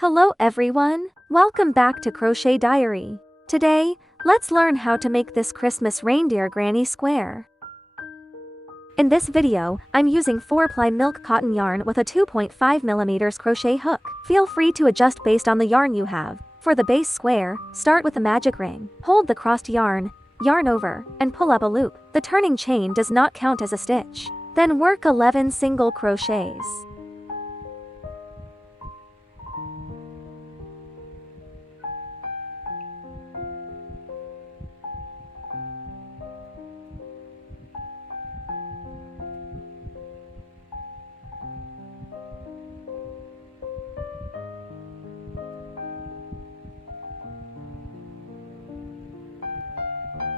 Hello everyone, welcome back to Crochet Diary. Today, let's learn how to make this Christmas reindeer granny square. In this video, I'm using 4-ply milk cotton yarn with a 2.5mm crochet hook. Feel free to adjust based on the yarn you have. For the base square, start with a magic ring. Hold the crossed yarn over, and pull up a loop. The turning chain does not count as a stitch. Then work 11 single crochets.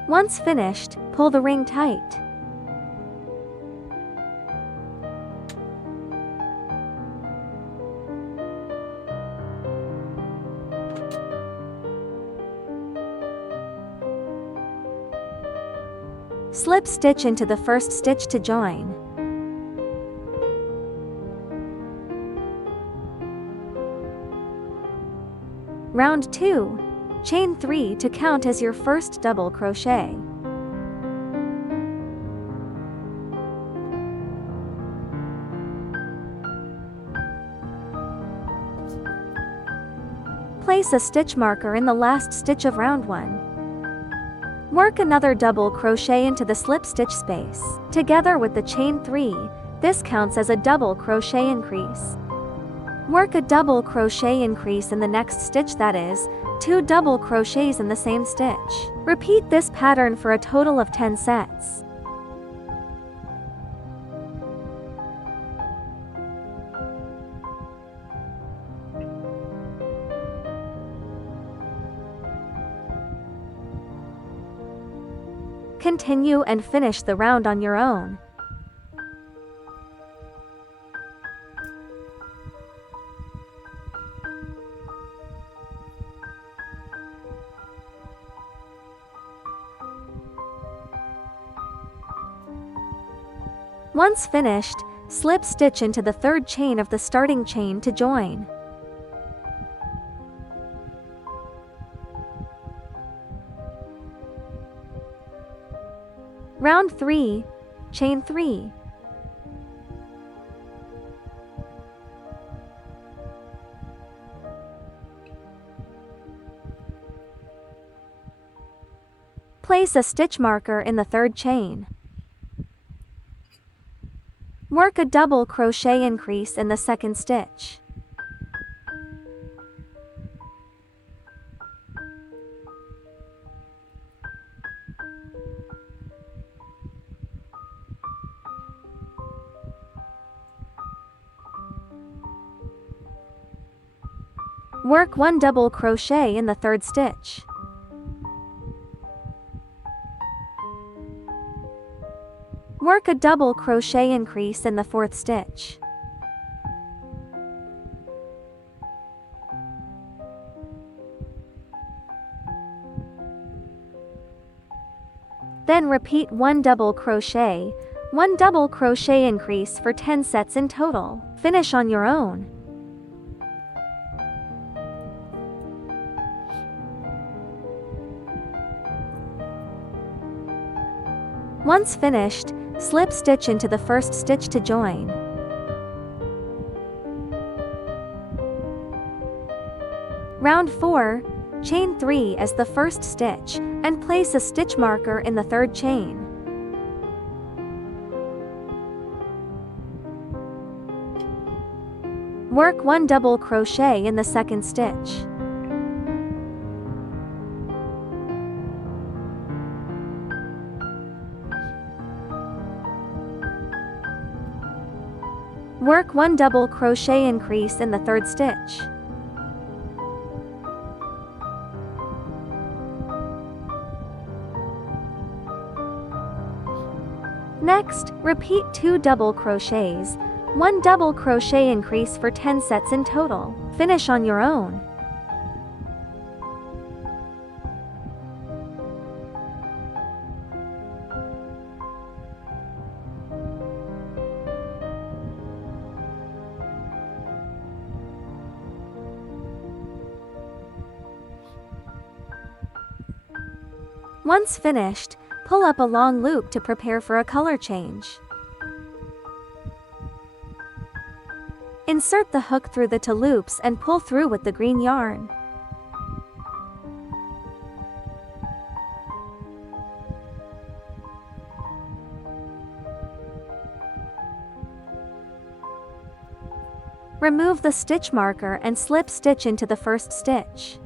Once finished, pull the ring tight. Slip stitch into the first stitch to join. Round 2. Chain 3 to count as your first double crochet. Place a stitch marker in the last stitch of round 1. Work another double crochet into the slip stitch space. Together with the chain 3, this counts as a double crochet increase. Work a double crochet increase in the next stitch, that is, 2 double crochets in the same stitch. Repeat this pattern for a total of 10 sets. Continue and finish the round on your own. Once finished, slip stitch into the third chain of the starting chain to join. Round 3, chain 3. Place a stitch marker in the third chain. Work a double crochet increase in the second stitch. Work 1 double crochet in the third stitch. Work a double crochet increase in the fourth stitch. Then repeat 1 double crochet, 1 double crochet increase for 10 sets in total. Finish on your own. Once finished, slip stitch into the first stitch to join. Round 4, chain 3 as the first stitch, and place a stitch marker in the third chain. Work 1 double crochet in the second stitch. Work 1 double crochet increase in the third stitch. Next, repeat 2 double crochets, 1 double crochet increase for 10 sets in total. Finish on your own. Once finished, pull up a long loop to prepare for a color change. Insert the hook through the two loops and pull through with the green yarn. Remove the stitch marker and slip stitch into the first stitch.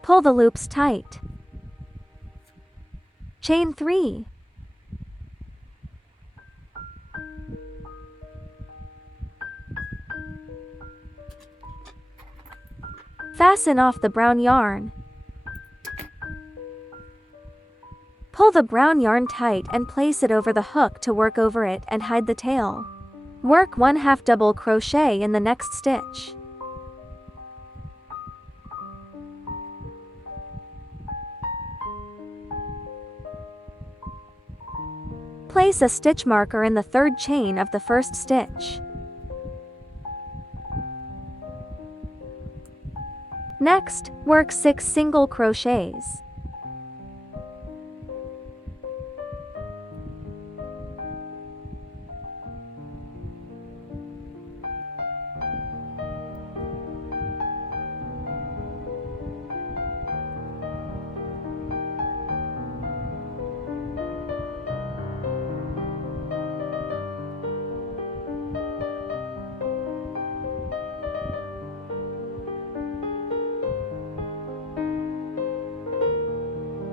Pull the loops tight. Chain 3. Fasten off the brown yarn. Pull the brown yarn tight and place it over the hook to work over it and hide the tail. Work 1/2 double crochet in the next stitch. Place a stitch marker in the third chain of the first stitch. Next, work 6 single crochets.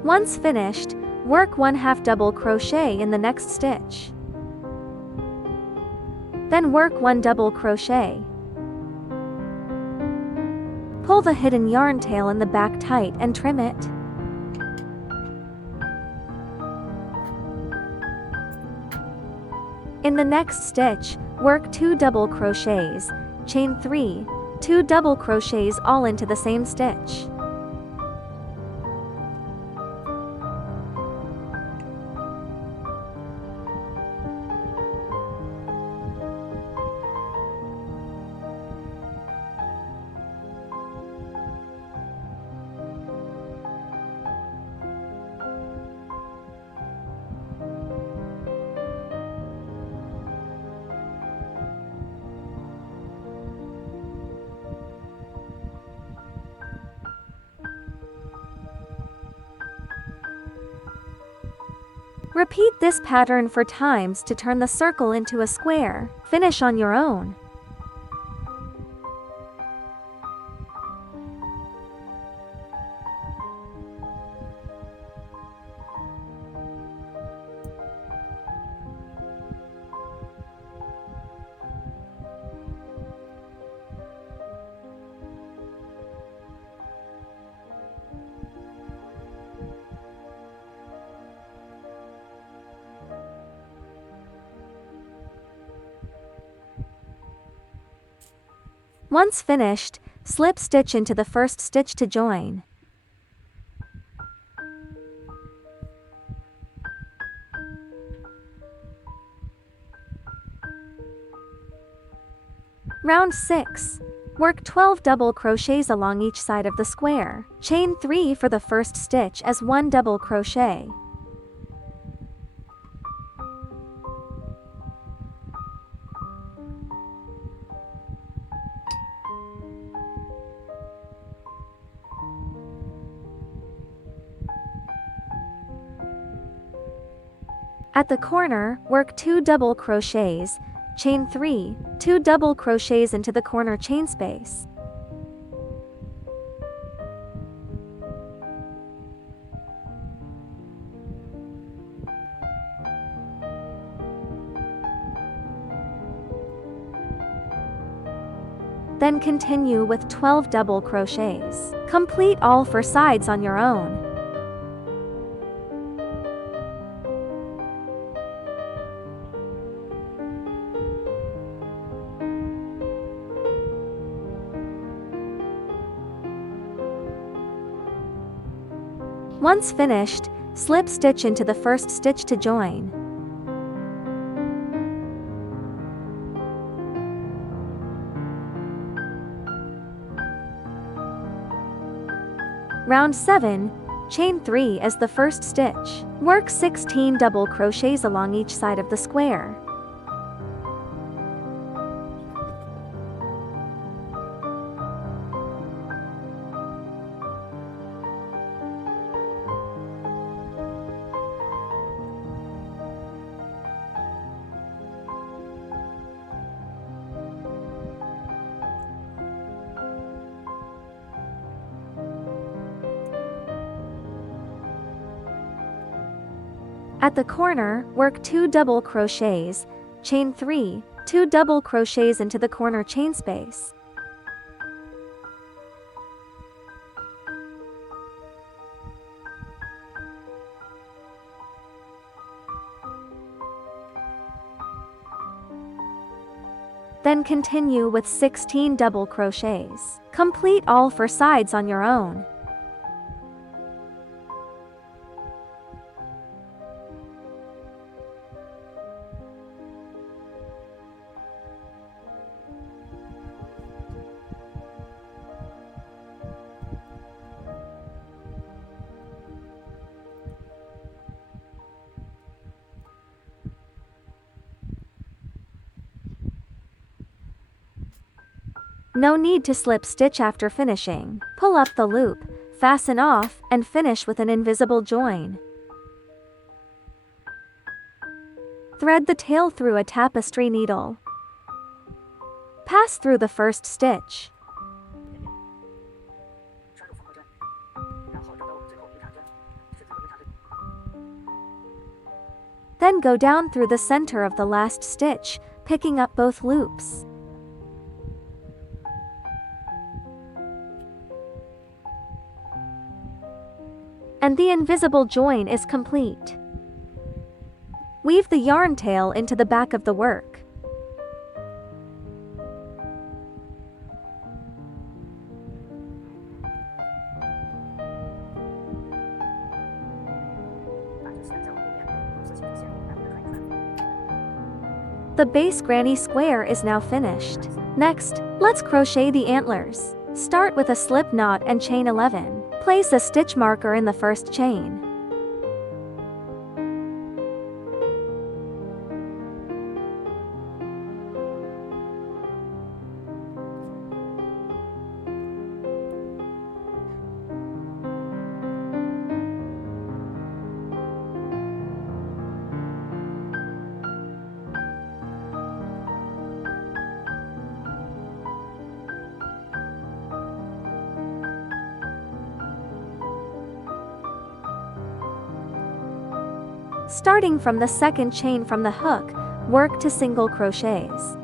Once finished, work 1/2 double crochet in the next stitch. Then work 1 double crochet. Pull the hidden yarn tail in the back tight and trim it. In the next stitch, work 2 double crochets, chain 3, 2 double crochets all into the same stitch. Repeat this pattern 4 times to turn the circle into a square. Finish on your own. Once finished, slip stitch into the first stitch to join. Round 6. Work 12 double crochets along each side of the square. Chain 3 for the first stitch as 1 double crochet. At the corner, work 2 double crochets, chain 3, 2 double crochets into the corner chain space. Then continue with 12 double crochets. Complete all 4 sides on your own. Once finished, slip stitch into the first stitch to join. Round 7, chain 3 as the first stitch. Work 16 double crochets along each side of the square. At the corner, work 2 double crochets, chain 3, 2 double crochets into the corner chain space. Then continue with 16 double crochets. Complete all 4 sides on your own. No need to slip stitch after finishing. Pull up the loop, fasten off, and finish with an invisible join. Thread the tail through a tapestry needle. Pass through the first stitch. Then go down through the center of the last stitch, picking up both loops. And the invisible join is complete. Weave the yarn tail into the back of the work. The base granny square is now finished. Next, let's crochet the antlers. Start with a slip knot and chain 11. Place a stitch marker in the first chain. Starting from the second chain from the hook, work to single crochets.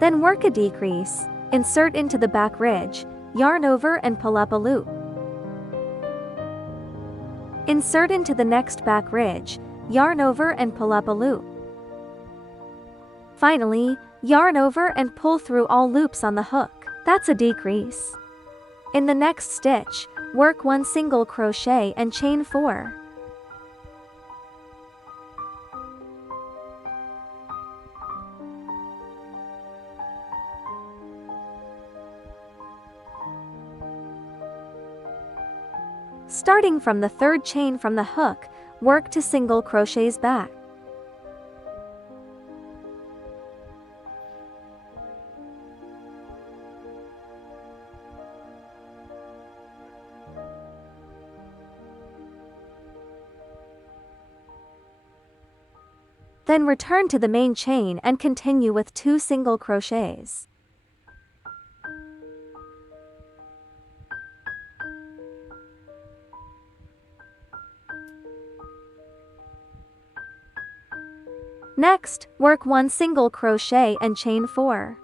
Then work a decrease, insert into the back ridge, yarn over and pull up a loop. Insert into the next back ridge, yarn over and pull up a loop. Finally, yarn over and pull through all loops on the hook. That's a decrease. In the next stitch, work 1 single crochet and chain 4. Starting from the third chain from the hook, work to single crochets back. Then return to the main chain and continue with 2 single crochets. Next, work 1 single crochet and chain 4.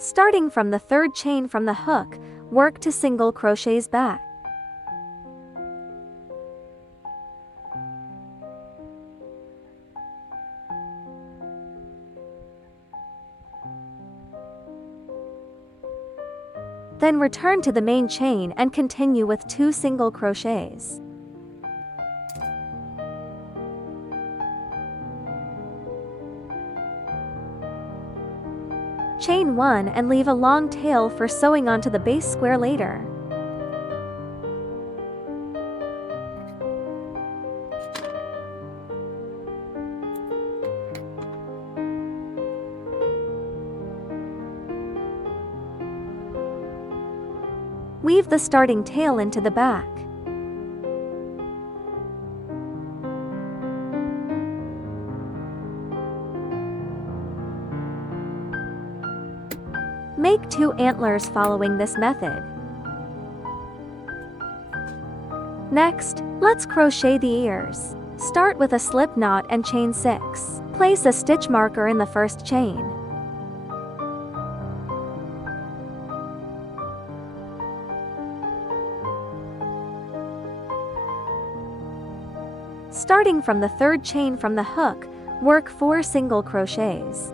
Starting from the third chain from the hook, work to single crochets back. Then return to the main chain and continue with 2 single crochets. Chain 1 and leave a long tail for sewing onto the base square later. Weave the starting tail into the back. Make 2 antlers following this method. Next, let's crochet the ears. Start with a slip knot and chain 6. Place a stitch marker in the first chain. Starting from the 3rd chain from the hook, work 4 single crochets.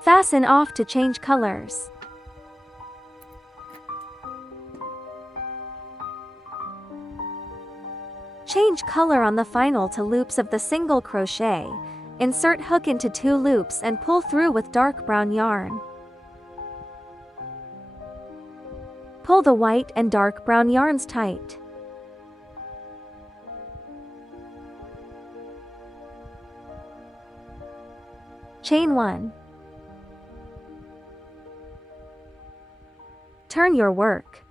Fasten off to change colors. Change color on the final 2 loops of the single crochet. Insert hook into 2 loops and pull through with dark brown yarn. Pull the white and dark brown yarns tight. Chain 1. Turn your work.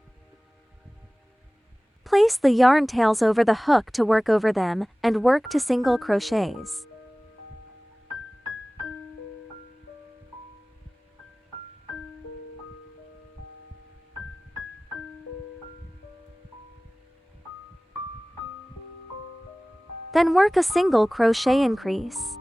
Place the yarn tails over the hook to work over them, and work to single crochets. Then work a single crochet increase.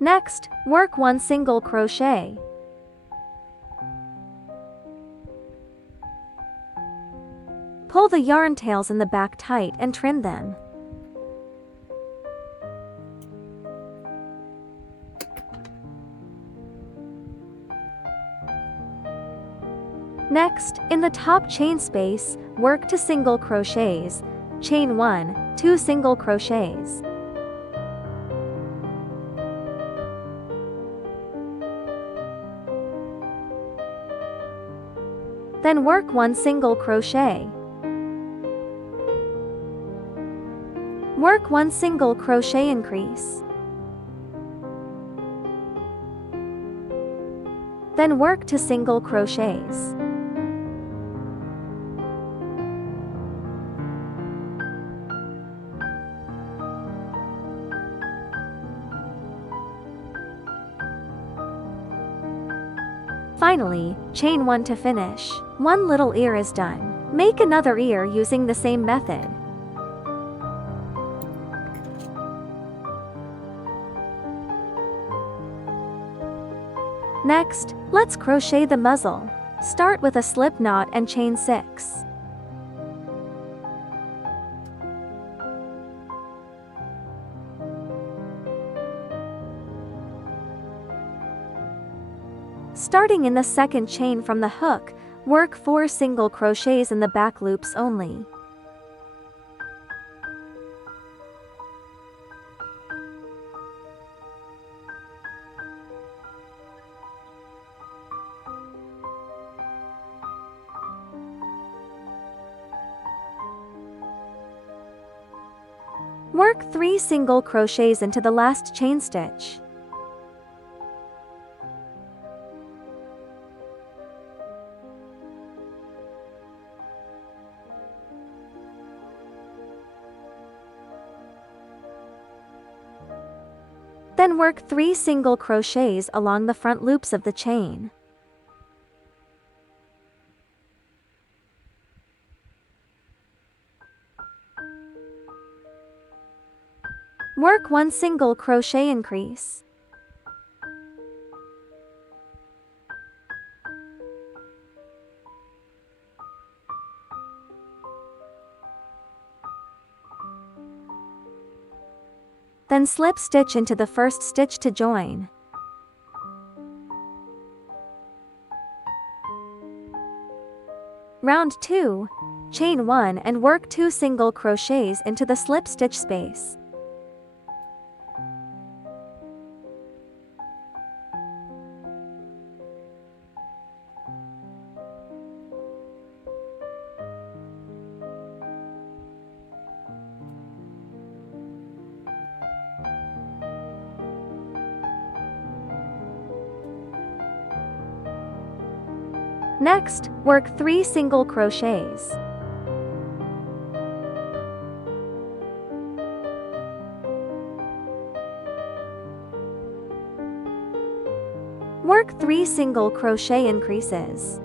Next, work 1 single crochet. Pull the yarn tails in the back tight and trim them. Next, in the top chain space, work to single crochets. Chain 1, 2 single crochets. Then work 1 single crochet. Work 1 single crochet increase. Then work to single crochets. Finally, chain 1 to finish. 1 little ear is done. Make another ear using the same method. Next, let's crochet the muzzle. Start with a slip knot and chain 6. Starting in the 2nd chain from the hook, work 4 single crochets in the back loops only. Work 3 single crochets into the last chain stitch. Then work 3 single crochets along the front loops of the chain. Work 1 single crochet increase. Then slip stitch into the first stitch to join. Round 2, chain 1 and work 2 single crochets into the slip stitch space. Next, work 3 single crochets. Work 3 single crochet increases.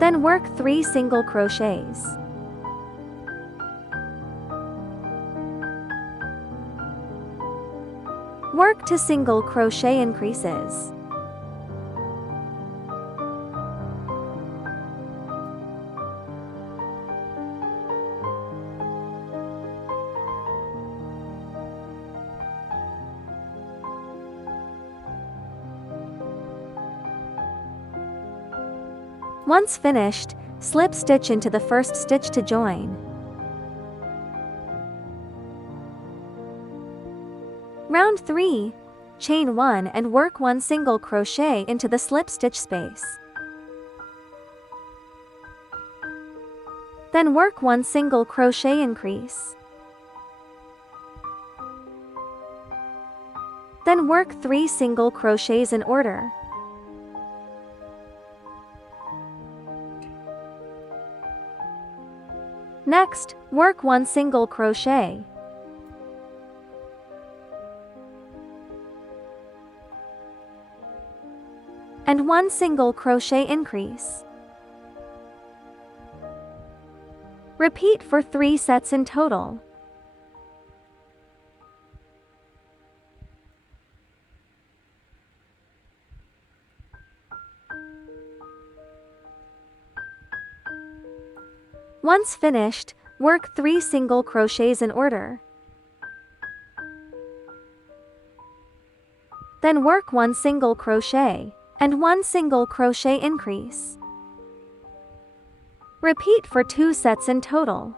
Then work 3 single crochets. Work 2 single crochet increases. Once finished, slip stitch into the first stitch to join. Round 3, chain 1 and work 1 single crochet into the slip stitch space. Then work 1 single crochet increase. Then work 3 single crochets in order. Next, work 1 single crochet. And 1 single crochet increase. Repeat for 3 sets in total. Once finished, work 3 single crochets in order. Then work 1 single crochet, and 1 single crochet increase. Repeat for 2 sets in total.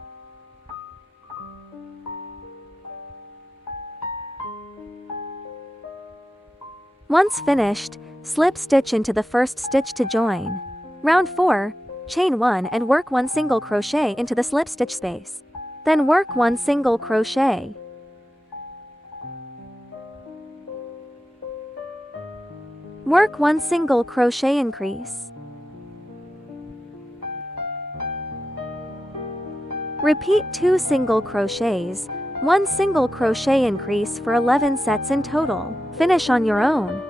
Once finished, slip stitch into the first stitch to join. Round 4, chain 1 and work 1 single crochet into the slip stitch space. Then work 1 single crochet. Work 1 single crochet increase. Repeat 2 single crochets, 1 single crochet increase for 11 sets in total. Finish on your own.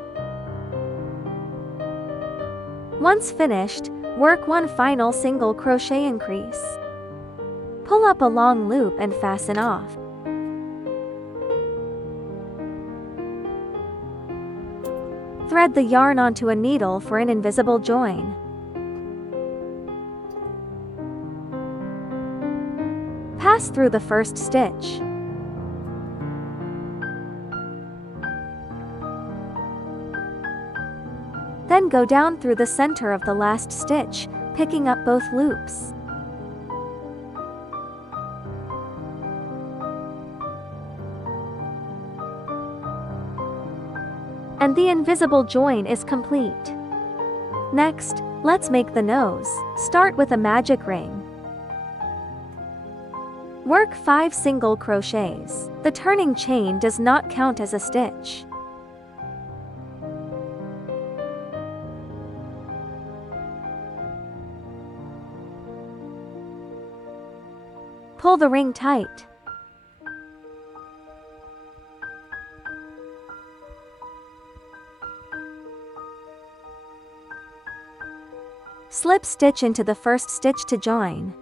Once finished, work 1 final single crochet increase. Pull up a long loop and fasten off. Thread the yarn onto a needle for an invisible join. Pass through the first stitch. Then go down through the center of the last stitch, picking up both loops. And the invisible join is complete. Next, let's make the nose. Start with a magic ring. Work 5 single crochets. The turning chain does not count as a stitch. Pull the ring tight. slip stitch into the first stitch to join.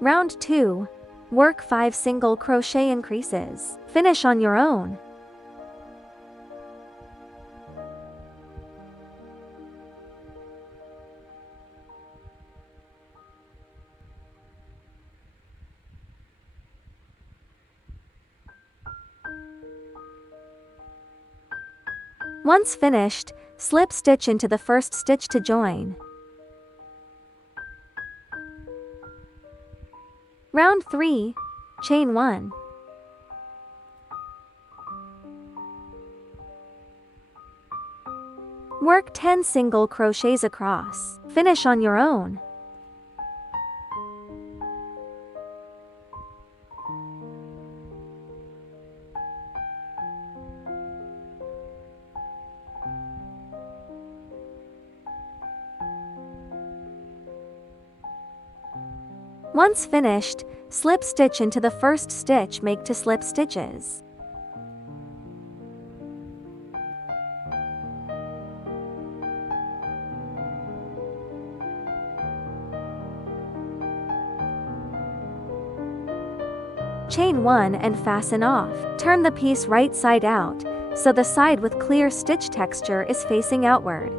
Round 2. Work 5 single crochet increases. Finish on your own. Once finished, slip stitch into the first stitch to join. Round 3. Chain 1. Work 10 single crochets across. Finish on your own. Once finished, slip stitch into the first stitch, make 2 slip stitches. Chain 1 and fasten off. Turn the piece right side out, so the side with clear stitch texture is facing outward.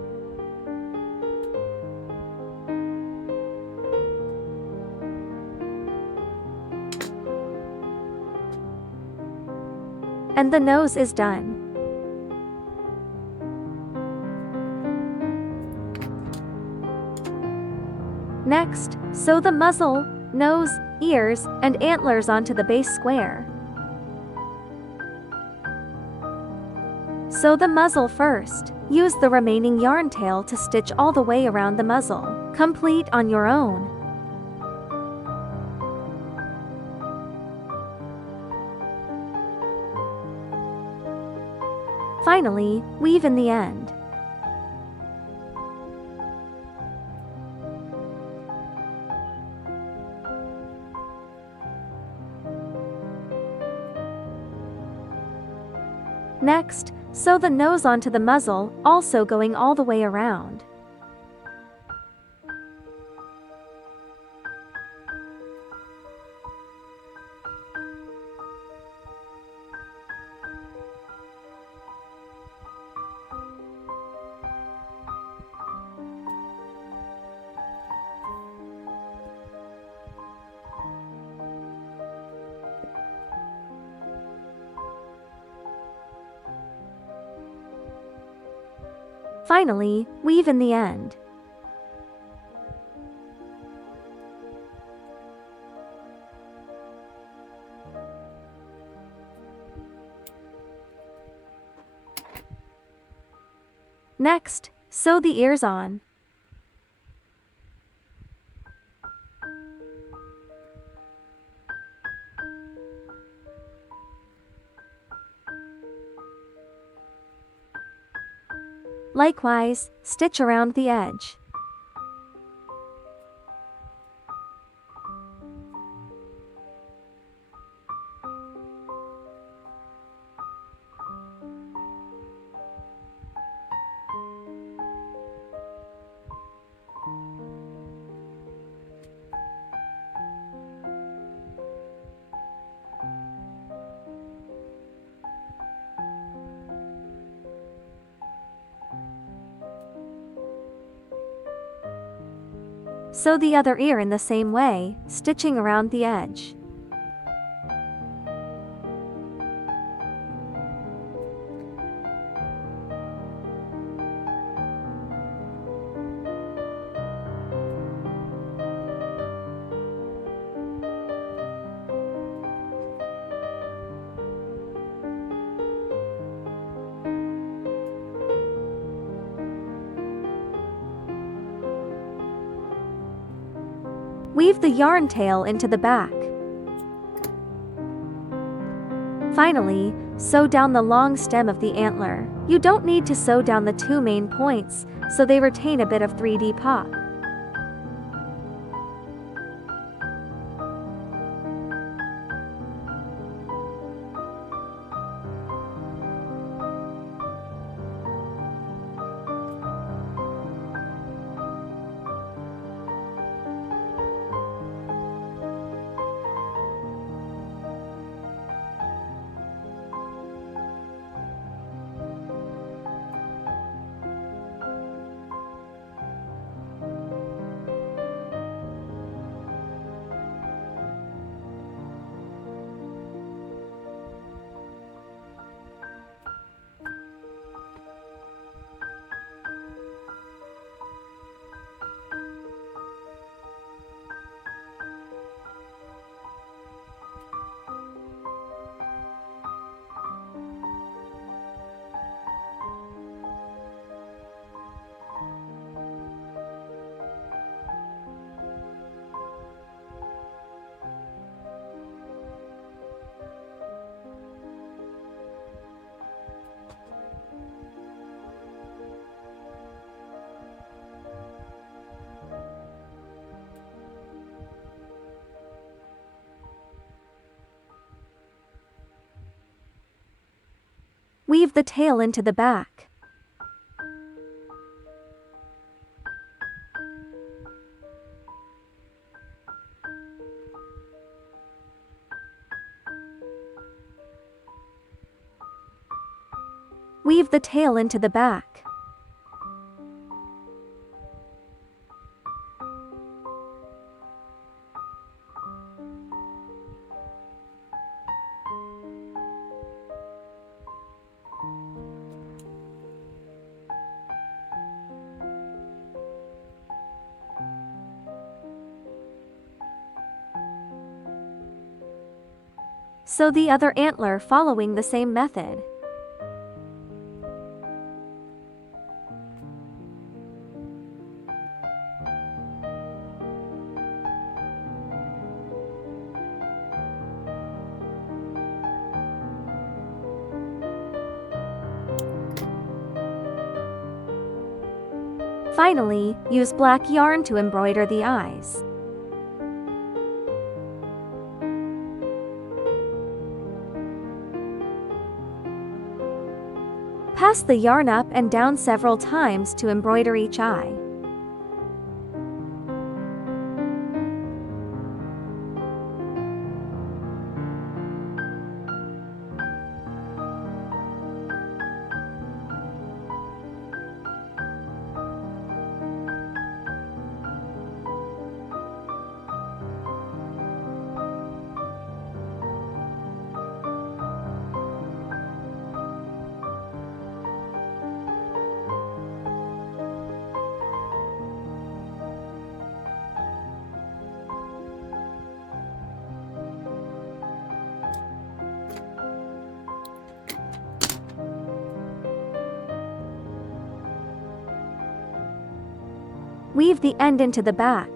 And the nose is done. Next, sew the muzzle, nose, ears, and antlers onto the base square. Sew the muzzle first. Use the remaining yarn tail to stitch all the way around the muzzle. Complete on your own. Finally, weave in the end. Next, sew the nose onto the muzzle, also going all the way around. Finally, weave in the end. Next, sew the ears on. Likewise, stitch around the edge. Sew the other ear in the same way, stitching around the edge. Weave the yarn tail into the back. Finally, sew down the long stem of the antler. You don't need to sew down the two main points, so they retain a bit of 3D pop. Weave the tail into the back. Weave the tail into the back. Sew the other antler following the same method. Finally, use black yarn to embroider the eyes. Pass the yarn up and down several times to embroider each eye. Weave the end into the back.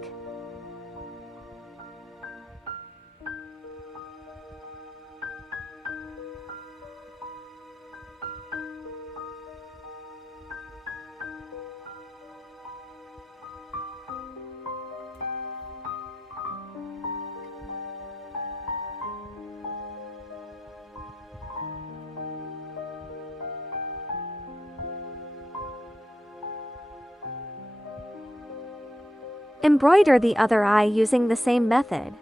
Embroider the other eye using the same method.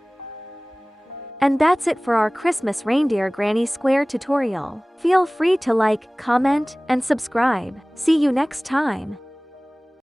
And that's it for our Christmas reindeer granny square tutorial. Feel free to like, comment, and subscribe. See you next time.